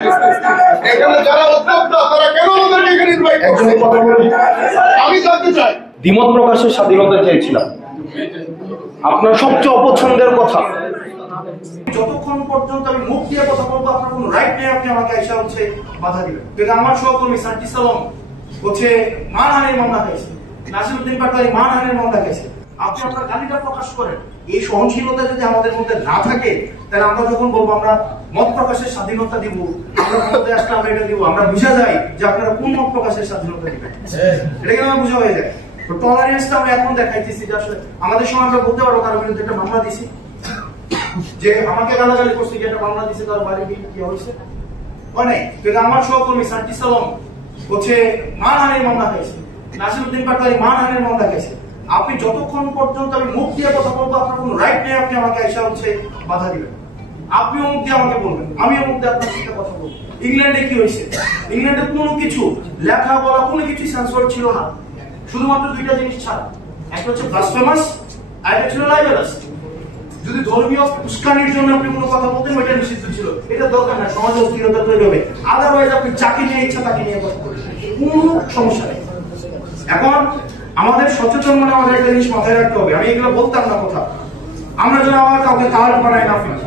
এখানে যারা উদ্যোক্তা তারা কেন আমাদেরকে এখানে ইনভাইট করছে? আমি জানতে চাই। দ্বিমত প্রকাশের স্বাধীনতা চেয়েছিলাম। আপনার সবচেয়ে অপছন্দের কথা, যতক্ষণ পর্যন্ত আমি মুখ দিয়ে কথা বলবো আপনার কোনো রাইট নেই আপনি আমাকে এসে হচ্ছে বাধা দিবেন। কিন্তু আমার সহকর্মী সার্জিস আলম হচ্ছে মানহানির মামলা খাইছে, নাসিরউদ্দিন পাটোয়ারি মানহানির মামলা খাইছে। আপনি আপনার গালিটা প্রকাশ করেন। এই সহনশীলতা যদি আমাদের মধ্যে না থাকে তাহলে আমরা যখন বলবো আমরা মত প্রকাশের স্বাধীনতা দিব, আমরা মধ্যে আসলে আমরা এটা দিব, আমরা বুঝা যাই যে আপনারা কোন মত প্রকাশের স্বাধীনতা দিবেন, এটা কিন্তু আমরা বুঝা হয়ে যায়। তো টলারেন্সটা আমরা এখন দেখাইতেছি যে আসলে আমাদের সময় আমরা বলতে পারবো কারোর বিরুদ্ধে একটা মামলা দিছি, যে আমাকে গালাগালি করছে কি একটা মামলা দিছে, তার বাড়ি কি হয়েছে অনেক। কিন্তু আমার সহকর্মী সার্জিস আলম হচ্ছে মানহানির মামলা খাইছে, নাসিরউদ্দিন পাটোয়ারি মানহানির মামলা খাইছে। আপনি যতক্ষণ পর্যন্ত আমি মুখ দিয়ে কথা বলবো আপনার কোনো রাইট নেই আপনি আমাকে এসে হচ্ছে বাধা দিবেন। আপনিও মুখ দিয়ে আমাকে বলবেন, আমিও মুখ দিয়ে আপনার সাথে কথা বলবো। ইংল্যান্ডে কি হয়েছে? ইংল্যান্ডে কোনো কিছু লেখা বলা কোনো কিছু সেন্সর ছিল না, শুধুমাত্র দুইটা জিনিস ছাড়া, একটা হচ্ছে ব্লাসফেমাস আর একটা ছিল লাইবেলাস। যদি ধর্মীয় উস্কানির জন্য আপনি কোনো কথা বলতেন ওইটা নিষিদ্ধ ছিল, এটা দরকার না, সমাজে অস্থিরতা তৈরি হবে। আদারওয়াইজ আপনি যাকে নিয়ে ইচ্ছা তাকে নিয়ে কথা বলবেন, কোনো সমস্যা নেই। এখন আমাদের সচেতন মানে আমাদের একটা জিনিস মাথায় রাখতে হবে, আমি এগুলো বলতাম না কথা, আমরা যেন আমার কাউকে কার্ড বানাই না ফেলি।